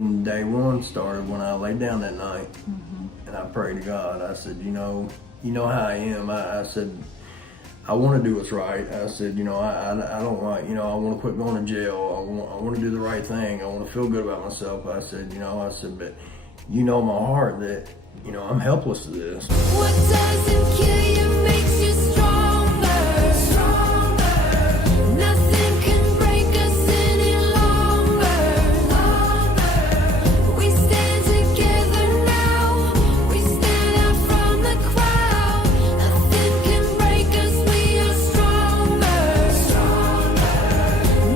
Day one started when I laid down that night, and I prayed to God. I said, you know how I am. I said, I want to do what's right. I said, I don't want, I want to quit going to jail. I want to do the right thing. I want to feel good about myself. I said, but you know my heart that, I'm helpless to this. What doesn't kill you makes you stronger, stronger. Nothing can break us any longer, longer. We stand together now. We stand out from the crowd. Nothing can break us. We are stronger, stronger.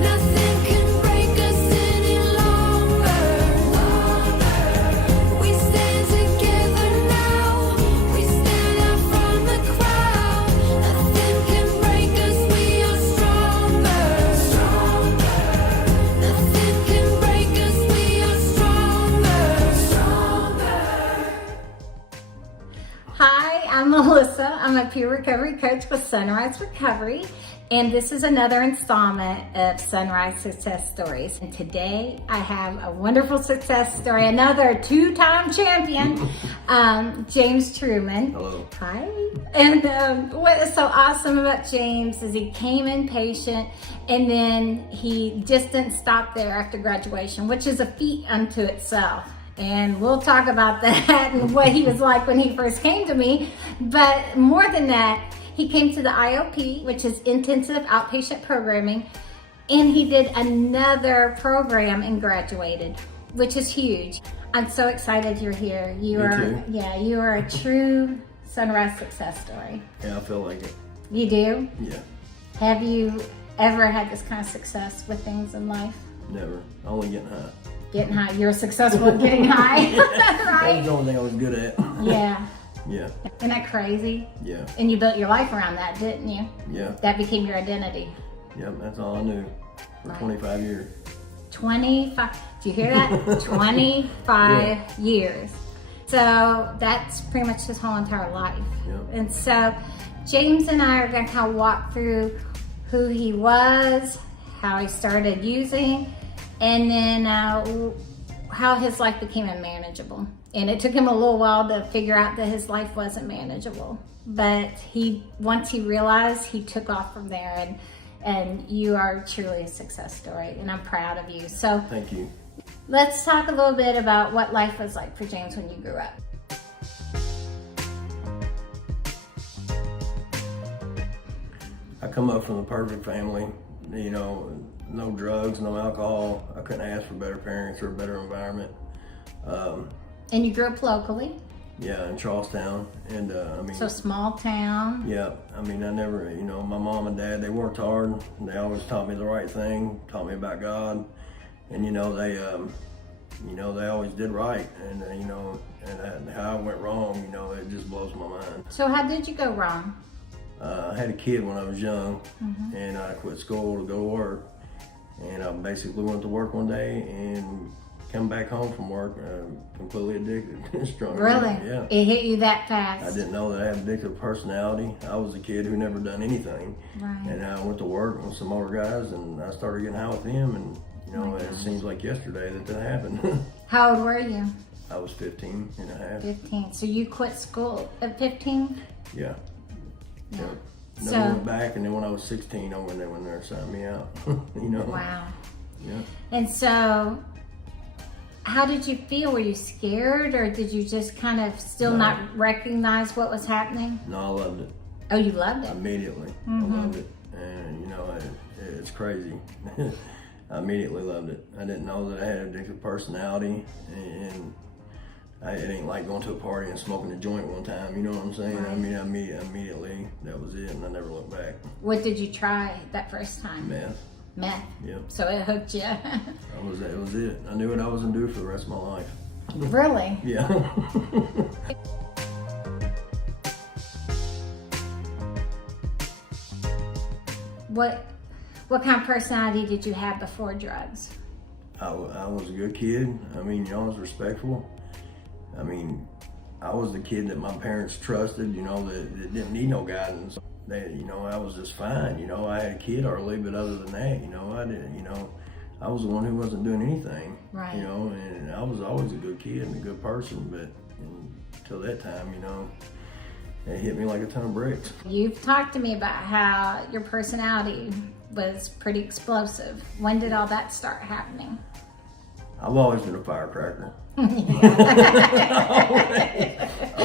Nothing can break us any longer, longer. We stand together now. We stand out from the crowd. Nothing can break us. We are stronger, stronger. Nothing can break us. We are stronger, stronger. Hi, I'm Melissa. I'm a peer recovery coach with Sunrise Recovery, and this is another installment of Sunrise Success Stories. And today I have a wonderful success story, another two-time champion, James Truman. Hello. Hi. And what is so awesome about James is he came in patient, and then he just didn't stop there after graduation, which is a feat unto itself. And we'll talk about that and what he was like when he first came to me. But more than that, he came to the IOP, which is Intensive Outpatient Programming, and he did another program and graduated, which is huge. I'm so excited you're here. You Me are, too. yeah, you are a true Sunrise success story. Yeah, I feel like it. You do? Yeah, Have you ever had this kind of success with things in life? never. Only getting high. Getting high. You're successful at getting high, That was right? the only thing I was good at. Yeah. Yeah, Isn't that crazy? yeah, And you built your life around that, didn't you? yeah. That became your identity. Yep, that's all I knew for Right. 25 years. 25, do you hear that? 25 years. So that's pretty much his whole entire life. Yep. And so James and I are going to kind of walk through who he was, how he started using, and then how his life became unmanageable. And it took him a little while to figure out that his life wasn't manageable. But once he realized, he took off from there, and you are truly a success story, and I'm proud of you. So Thank you. let's talk a little bit about what life was like for James when you grew up. I come up from the perfect family, no drugs, no alcohol. I couldn't ask for better parents or a better environment. And you grew up locally, Yeah, in Charlestown, and so small town. yeah, I never, my mom and dad, they worked hard. They always taught me the right thing, taught me about God, and they always did right, and and how I went wrong, it just blows my mind. So how did you go wrong? I had a kid when I was young, and I quit school to go to work, and I basically went to work one day and come back home from work completely addicted. Strong. Really? Yeah. It hit you that fast? I didn't know that I had addictive personality. I was a kid who never done anything. Right. And I went to work with some older guys, and I started getting high with them, and it seems like yesterday that happened. How old were you? I was 15 and a half. 15. So you quit school at 15? Yeah. Yeah. Yep. So- Never went back, and then when I was 16, I went there when they signed me out. Wow. Yeah. And so how did you feel? Were you scared, or did you just kind of still No. not recognize what was happening? No, I loved it. Oh, you loved it? Immediately. I loved it. And, it's crazy. I immediately loved it. I didn't know that I had an addictive personality, and it ain't like going to a party and smoking a joint one time, you know what I'm saying? Right. Immediately, that was it, and I never looked back. What did you try that first time? Meth. Meth. Yep. So it hooked you. That was it. I knew what I was gonna do for the rest of my life. Really? Yeah. What kind of personality did you have before drugs? I was a good kid. I was respectful. I was the kid that my parents trusted, that didn't need no guidance. I was just fine. I had a kid early, but other than that, I didn't, I was the one who wasn't doing anything. Right. You know, and I was always a good kid and a good person, but until that time, you know, it hit me like a ton of bricks. You've talked to me about how your personality was pretty explosive. When did all that start happening? I've always been a firecracker. I've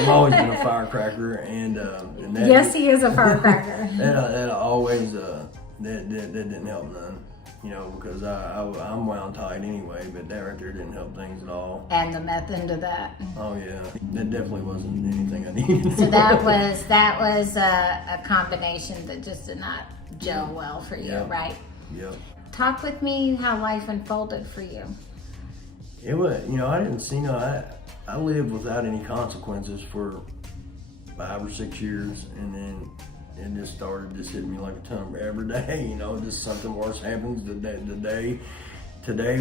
always been a firecracker, and that, Yes, he is a firecracker. that always that didn't help none. You know, because I'm wound tight anyway, but that right there didn't help things at all. And the meth into that. Oh yeah, that definitely wasn't anything I needed. So that was a combination that just did not gel well for you, Yeah. right? Yep. Talk with me how life unfolded for you. It was, you know, I didn't see I lived without any consequences for 5 or 6 years, and then it just started just hitting me like a ton every day. You know, just something worse happens today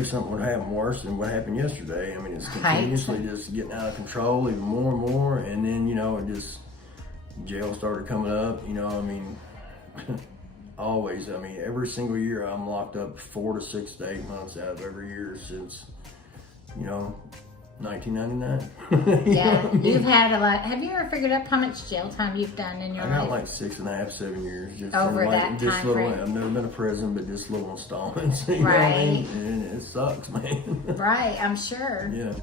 something would happen worse than what happened yesterday. I mean, it's continuously just getting out of control, even more and more, and then, you know, it just, jail started coming up, you know, I mean, always, I mean, every single year I'm locked up 4 to 6 to 8 months out of every year since, you know, 1999. Yeah, you've had a lot. Have you ever figured out how much jail time you've done in your I got life? like 6.5, 7 years. Just Over for, like, that just time little, frame. I've never been to prison, but just little installments. You know what I mean? Right. And it sucks, man. Right, I'm sure. Yeah.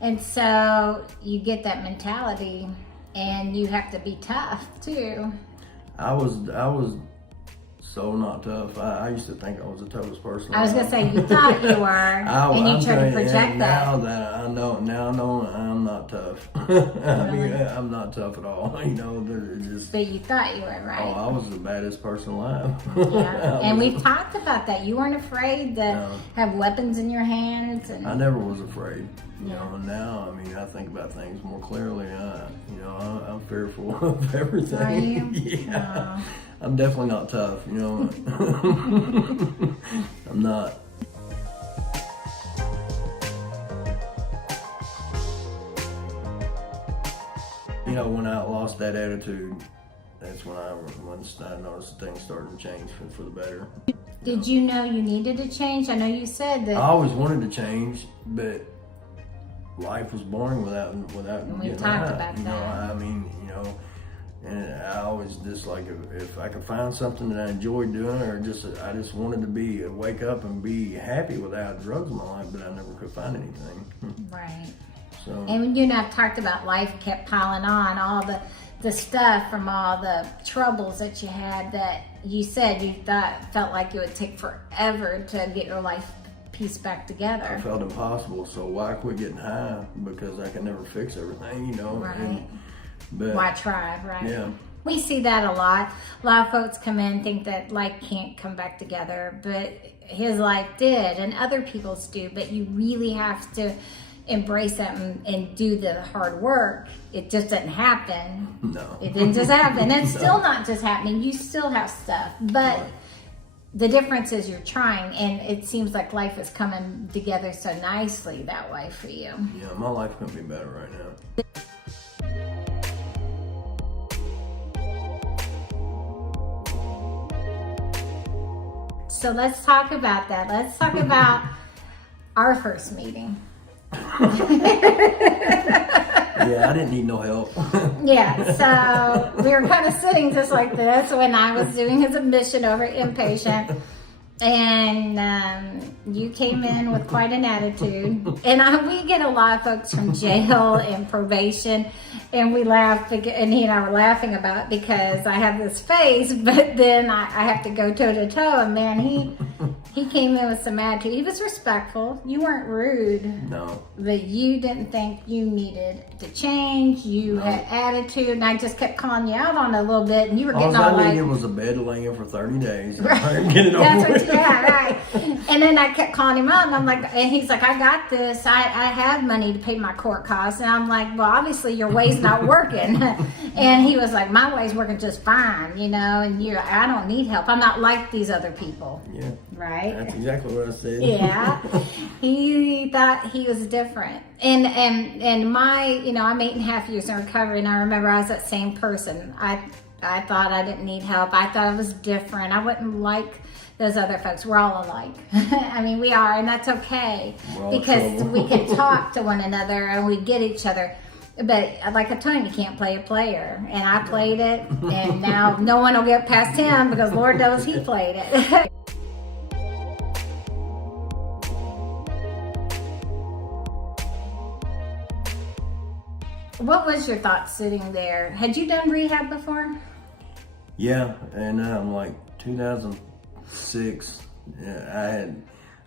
And so you get that mentality, and you have to be tough too. I was so not tough. I used to think I was the toughest person. I was gonna say you thought you were, and you I'm tried to telling project and that. Now that I know I'm not tough. I mean, I'm not tough at all. You know, they're just. But you thought you were, Oh, right? I was the baddest person alive. Yeah, I and was- we've talked about that. You weren't afraid to No. have weapons in your hands, and I never was afraid. You Yeah. know, and now, I mean, I think about things more clearly. You know, I'm fearful of everything. Are you? Yeah. Oh. I'm definitely not tough, you know. I'm not. You know, when I lost that attitude, that's when I noticed things started to change for the better. Did you know you needed to change? I know you said I that. always wanted to change, but life was boring without And we getting talked high. about You know, that. I mean, you know, and I always just like if I could find something that I enjoyed doing, or I just wanted to wake up and be happy without drugs in my life, but I never could find anything. Right. So And when you and I've talked about life kept piling on, all the stuff from all the troubles that you had, that you said you felt like it would take forever to get your life pieced back I together. felt impossible. So why quit getting high? Because I can never fix everything, you know. Right. But Why try, right? yeah. We see that a lot. A lot of folks come in and think that life can't come back together, but his life did, and other people's do. But you really have to embrace that and do the hard work. It just didn't happen. No. It didn't just happen. It's still not just happening. You still have stuff, but Right. the difference is you're trying, and it seems like life is coming together so nicely that way for you. Yeah, my life couldn't be better right now. So let's talk about that. Let's talk about our first meeting. Yeah, I didn't need no help. Yeah, so we were kind of sitting just like this when I was doing his admission over at Inpatient. And you came in with quite an attitude. And we get a lot of folks from jail and probation, and we laugh, and he and I were laughing about it because I have this face, but then I have to go toe to toe. And man, he came in with some attitude. He was respectful. You weren't rude. No. But you didn't think you needed to change. You had attitude, and I just kept calling you out on it a little bit, and you were All getting all I like, needed was a bed to lay in for 30 days. Right. And get it over that's what with. you got, right? And then I kept calling him out, and I'm like, and he's like, I got this. I have money to pay my court costs, and I'm like, well, obviously your way's not working. And he was like, my way's working just fine, you know. And I don't need help. I'm not like these other people. Yeah. right? That's exactly what I said. Yeah, he thought he was different, and my, you know, I'm 8.5 years in recovery, and I remember I was that same person. I thought I didn't need help. I thought I was different. I wouldn't like those other folks. We're all alike. I mean, we are, and that's okay We're all in because trouble. we can talk to one another and we get each other. But like I told him, you can't play a player, and I played it, and now no one will get past him because Lord knows he played it. What was your thought sitting there? Had you done rehab before? Yeah, and like 2006,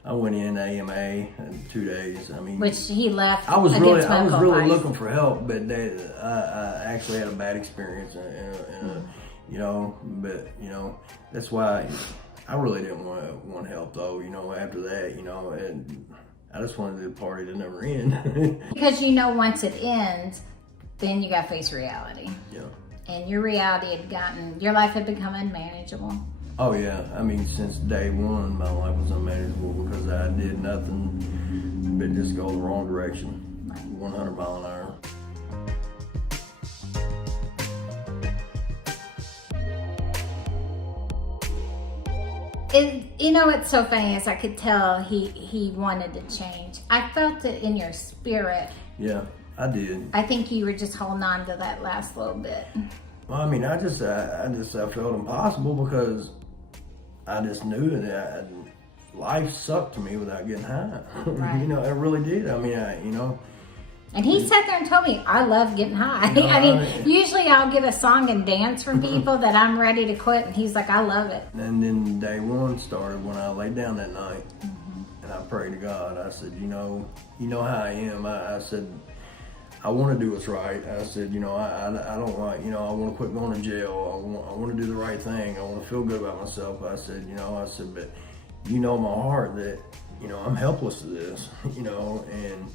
I went in AMA in 2 days. I mean, Which he left. I was against really medical advice. looking for help, but I actually had a bad experience, and you know, but you know, that's why I really didn't want help though. You know, after that, you know, and I just wanted the party to never end. Because you know, once it ends, then you got to face reality. Yeah. And your reality your life had become unmanageable. Oh yeah, I mean, since day one, my life was unmanageable because I did nothing but just go the wrong direction, 100 mile an hour. You know what's so funny is I could tell he wanted to change. I felt it in your spirit. Yeah, I did. I think you were just holding on to that last little bit. Well, I mean, I felt impossible because I just knew that life sucked to me without getting high. Right. You know, it really did. I mean, you know. And he sat there and told me, I love getting high. No, I mean, usually I'll get a song and dance from people that I'm ready to quit. And he's like, I love it. And then day one started when I laid down that night, and I prayed to God. I said, you know how I am. I said, I want to do what's right. I said, you know, I don't want, you know, I want to quit going to jail. I want to do the right thing. I want to feel good about myself. I said, but you know, my heart that, you know, I'm helpless to this, you know, and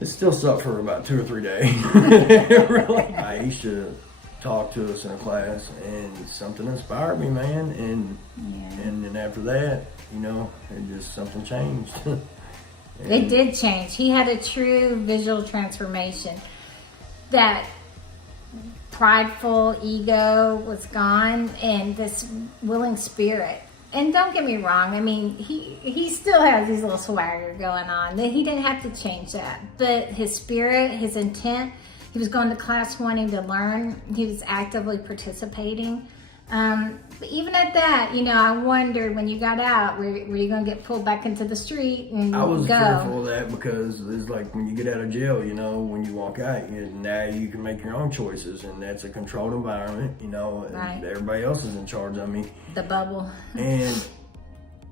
it still sucked for about 2 or 3 days. Really. Aisha talked to us in a class, and something inspired me, man. And then after that, you know, something changed. It did change. He had a true visual transformation. That prideful ego was gone, and this willing spirit. And don't get me wrong, I mean, he still has these little swagger going on. He didn't have to change that. But his spirit, his intent, he was going to class wanting to learn. He was actively participating. But even at that, you know, I wondered when you got out, were you going to get pulled back into the street and I was go? fearful of that because it's like when you get out of jail, you know, when you walk out, now you can make your own choices, and that's a controlled environment, you know, and Right. everybody else is in charge of me. The bubble. And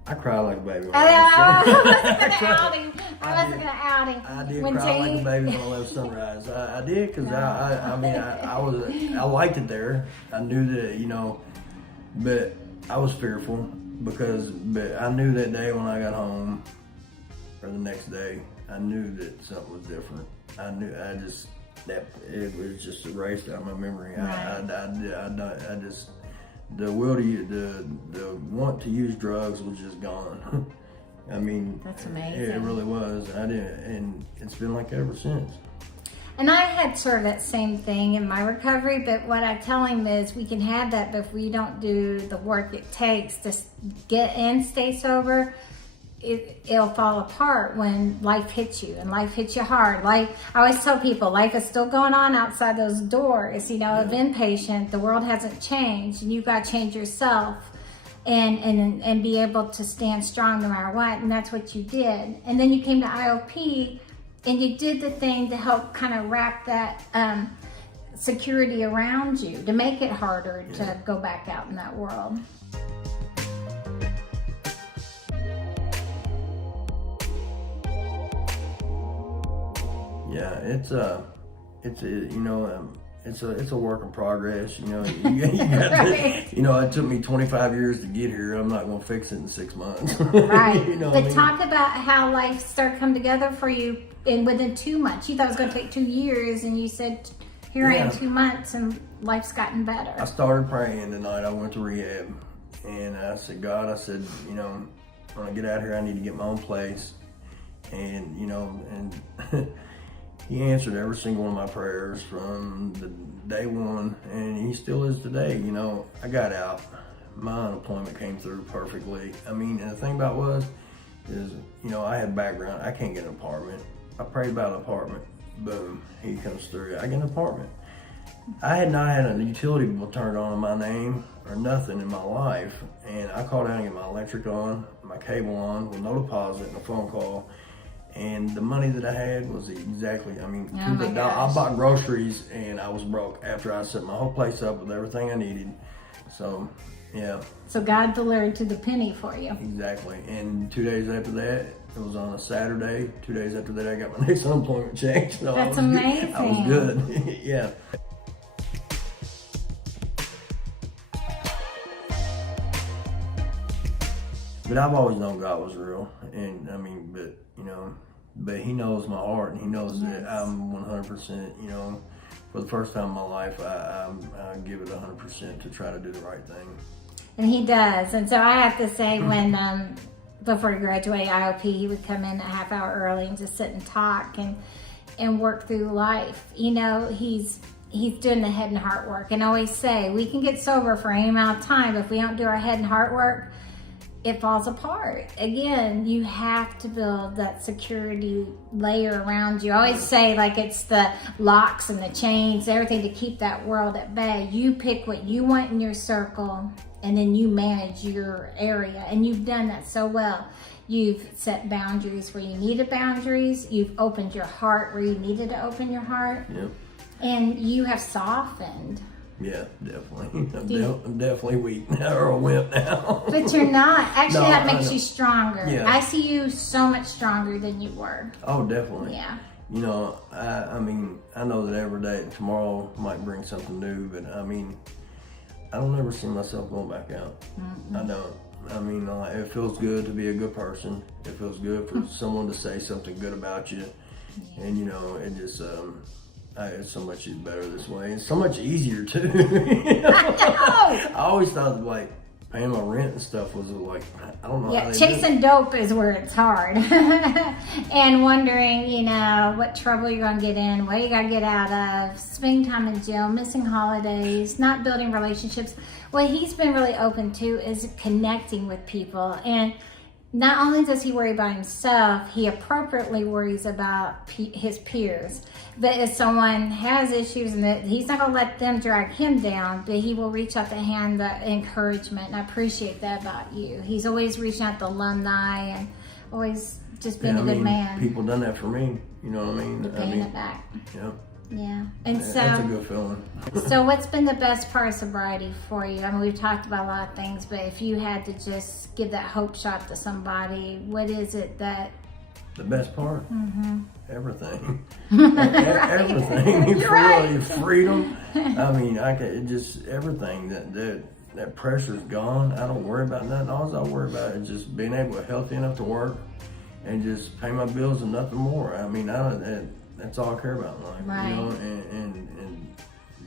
I cried like a baby. When I left. wasn't going to out him. I wasn't going to out him. I did When cry like a James- baby when I left Sunrise. I did because I liked it there. I knew that, you know, but I was fearful but I knew that day when I got home, or the next day, I knew that something was different. I knew that it was just erased out of my memory. Right. I just the will to the want to use drugs was just gone. I mean, That's amazing. It really was. And it's been like that ever since. And I had sort of that same thing in my recovery, but what I tell him is we can have that, but if we don't do the work it takes to get and stay sober, it'll fall apart when life hits you, and life hits you hard. Like I always tell people, life is still going on outside those doors, you know, of inpatient. The world hasn't changed, and you've got to change yourself and be able to stand strong no matter what, and that's what you did. And then you came to IOP, and you did the thing to help kind of wrap that security around you, to make it harder to go back out in that world. Yeah, it's a work in progress. You know, you got Right. you know, it took me 25 years to get here. I'm not gonna fix it in 6 months. Right. You know But what I mean? talk about how life started coming together for you within 2 months. You thought it was going to take 2 years, and you said, here I am Yeah. 2 months, and life's gotten better. I started praying the night I went to rehab, And I said, God, I said, you know, when I get out here, I need to get my own place. And, you know, and he answered every single one of my prayers from the day one, and he still is today. You know, I got out. My unemployment came through perfectly. I mean, and the thing about is, you know, I had background. I can't get an apartment. I prayed about an apartment. Boom, he comes through. I get an apartment. I had not had a utility bill turned on in my name or nothing in my life, and I called out and get my electric on, my cable on, with no deposit and a phone call. And the money that I had was exactly, I mean, Oh to my the dollar. I gosh. bought groceries and I was broke after I set my whole place up with everything I needed. So, yeah, So God delivered to the penny for you. exactly. And 2 days after that, it was on a Saturday. 2 days after that, I got my next unemployment check. So That's I was good. amazing. I was good. Yeah. But I've always known God was real, and I mean, but you know, but He knows my heart, and He knows that I'm 100%. You know, for the first time in my life, I give it 100% to try to do the right thing. And he does. And so I have to say, when before he graduated IOP, he would come in a half hour early and just sit and talk and work through life. You know, he's doing the head and heart work. And I always say, we can get sober for any amount of time, but if we don't do our head and heart work, it falls apart. Again, you have to build that security layer around you. I always say, like, it's the locks and the chains, everything to keep that world at bay. You pick what you want in your circle, and then you manage your area. And you've done that so well. You've set boundaries where you needed boundaries. You've opened your heart where you needed to open your heart. Yep. And you have softened. Yeah, definitely. I'm definitely weak now, or a wimp now. But you're not. Actually, No, that I makes know. you stronger. Yeah. I see you so much stronger than you were. Oh, definitely. Yeah. You know, I mean, I know that every day, tomorrow might bring something new, but I mean, I don't ever see myself going back out. I don't. I mean, it feels good to be a good person. It feels good for someone to say something good about you. And, you know, it just, it's so much better this way. It's so much easier, too. You know? I always thought, like, paying my rent and stuff was, like, I don't know how Yeah, they do it. chasing dope is where it's hard. And wondering, you know, what trouble you're going to get in, what you got to get out of, spending time in jail, missing holidays, not building relationships. What he's been really open to is connecting with people. And not only does he worry about himself, he appropriately worries about his peers. But if someone has issues, and that he's not going to let them drag him down, but he will reach out to hand the encouragement. And I appreciate that about you. He's always reaching out to alumni and always just being Yeah, a I good mean, man. people done that for me. You know what I mean? Paying it back. Yeah. Yeah. And That's a so, good feeling. so what's been the best part of sobriety for you? I mean, we've talked about a lot of things, but if you had to just give that hope shot to somebody, what is it that... The best part? Everything. Right. Everything. You're For right. real, your freedom. I mean, I can it just everything. That pressure's gone. I don't worry about nothing. All I worry about is just being able to healthy enough to work and just pay my bills and nothing more. I mean, that's all I care about in life. Right. You know, and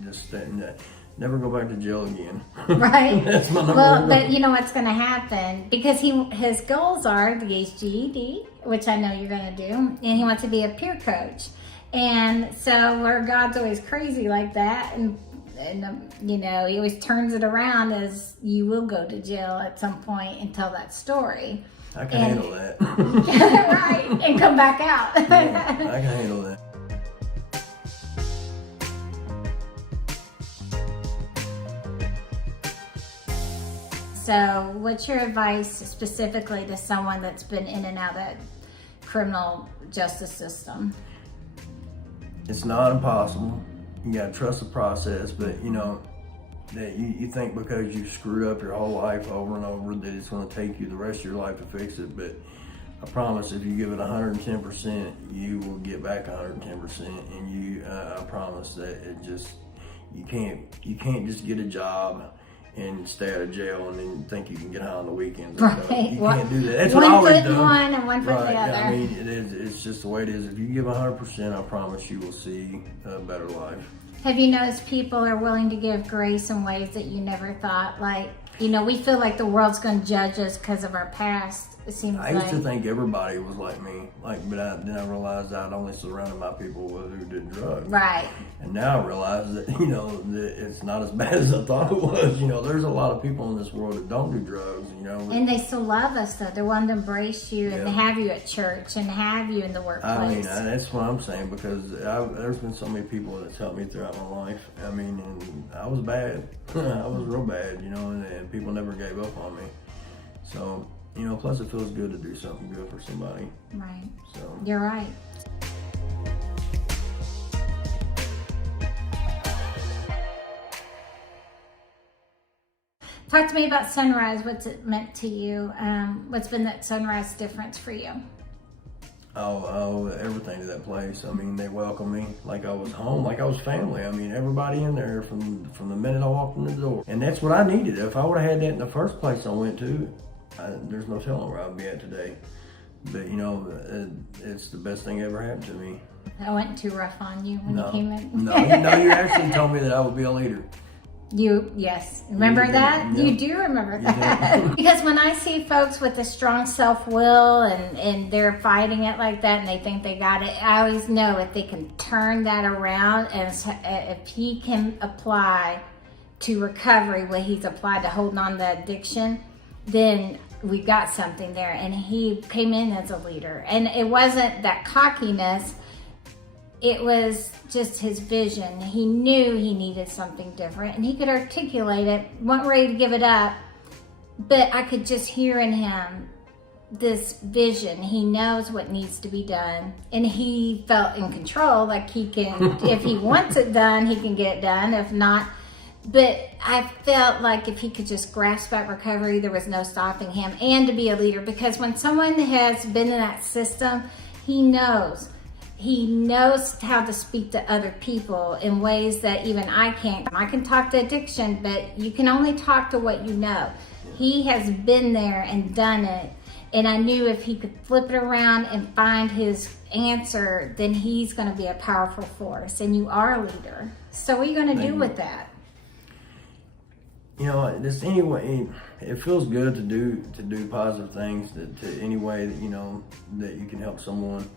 just that. Never go back to jail again. Right. That's my number Well, one but goal. you know what's going to happen, because his goals are the GED, which I know you're going to do, and he wants to be a peer coach. And so where God's always crazy like that, and you know, he always turns it around as you will go to jail at some point and tell that story. I can handle that. Right, and come back out. Yeah, I can handle that. So what's your advice specifically to someone that's been in and out of that criminal justice system? It's not impossible. You gotta trust the process, but you know, that you think because you screwed up your whole life over and over that it's gonna take you the rest of your life to fix it. But I promise if you give it 110%, you will get back 110%. And I promise that you can't just get a job and stay out of jail and then think you can get high on the weekends. Right. You can't do that. That's what I One always foot do. in one and one foot in Right. the other. I mean, it's just the way it is. If you give 100%, I promise you will see a better life. Have you noticed people are willing to give grace in ways that you never thought? Like, you know, we feel like the world's going to judge us because of our past. It seems I used like. to think everybody was like me, then I realized I'd only surrounded my people with who did drugs. Right. And now I realize that, you know, that it's not as bad as I thought it was. You know, there's a lot of people in this world that don't do drugs, you know. And they still love us, though. They want to embrace you and Yeah. have you at church and have you in the workplace. I mean, that's what I'm saying, because there's been so many people that's helped me throughout my life. I mean, and I was bad. I was real bad, you know, and people never gave up on me. So, you know, plus it feels good to do something good for somebody. Right. So, You're right. Talk to me about Sunrise. What's it meant to you? What's been that Sunrise difference for you? oh, everything to that place. I mean, they welcomed me like I was home, like I was family. I mean, everybody in there from the minute I walked in the door. And that's what I needed. If I would have had that in the first place I went to, there's no telling where I'd be at today. But, you know, it's the best thing ever happened to me. I wasn't too rough on you when you came in. No, you actually told me that I would be a leader. Yes. Remember You that? did, yeah. You do remember that. Because when I see folks with a strong self-will and they're fighting it like that and they think they got it, I always know if they can turn that around and if he can apply to recovery what he's applied to holding on to addiction, then we got something there. And he came in as a leader. And it wasn't that cockiness. It was just his vision. He knew he needed something different and he could articulate it, wasn't ready to give it up, but I could just hear in him this vision. He knows what needs to be done and he felt in control, like he can, if he wants it done, he can get it done, if not. But I felt like if he could just grasp that recovery, there was no stopping him, and to be a leader, because when someone has been in that system, he knows how to speak to other people in ways that even I can't. I can talk to addiction, but you can only talk to what you know. He has been there and done it. And I knew if he could flip it around and find his answer, then he's going to be a powerful force. And you are a leader. So what are you going to do with that? You know, just anyway, it feels good to do positive things to any way that, you know, that you can help someone.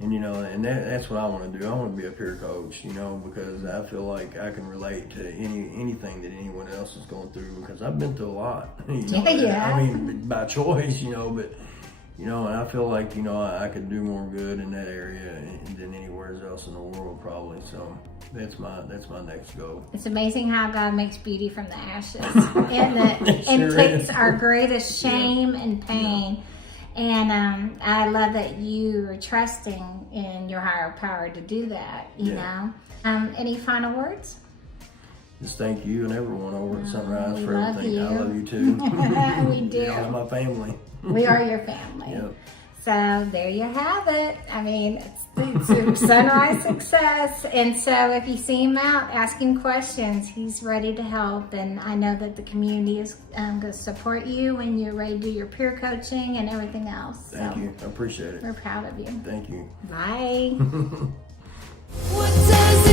And, you know, and that's what I want to do. I want to be a peer coach, you know, because I feel like I can relate to anything that anyone else is going through, because I've been through a lot. You know? Yeah. I mean, by choice, you know, but, you know, and I feel like, you know, I could do more good in that area than anywhere else in the world, probably. So that's my next goal. It's amazing how God makes beauty from the ashes, and takes our greatest shame and pain. And I love that you are trusting in your higher power to do that, you know. Any final words? Just thank you and everyone over at Sunrise for love everything. you. I love you too. We do. Y'all are my family. We are your family. Yep. So there you have it. I mean, it's a Sunrise success. And so if you see him out asking questions, he's ready to help. And I know that the community is going to support you when you're ready to do your peer coaching and everything else. Thank you. I appreciate it. We're proud of you. Thank you. Bye. What does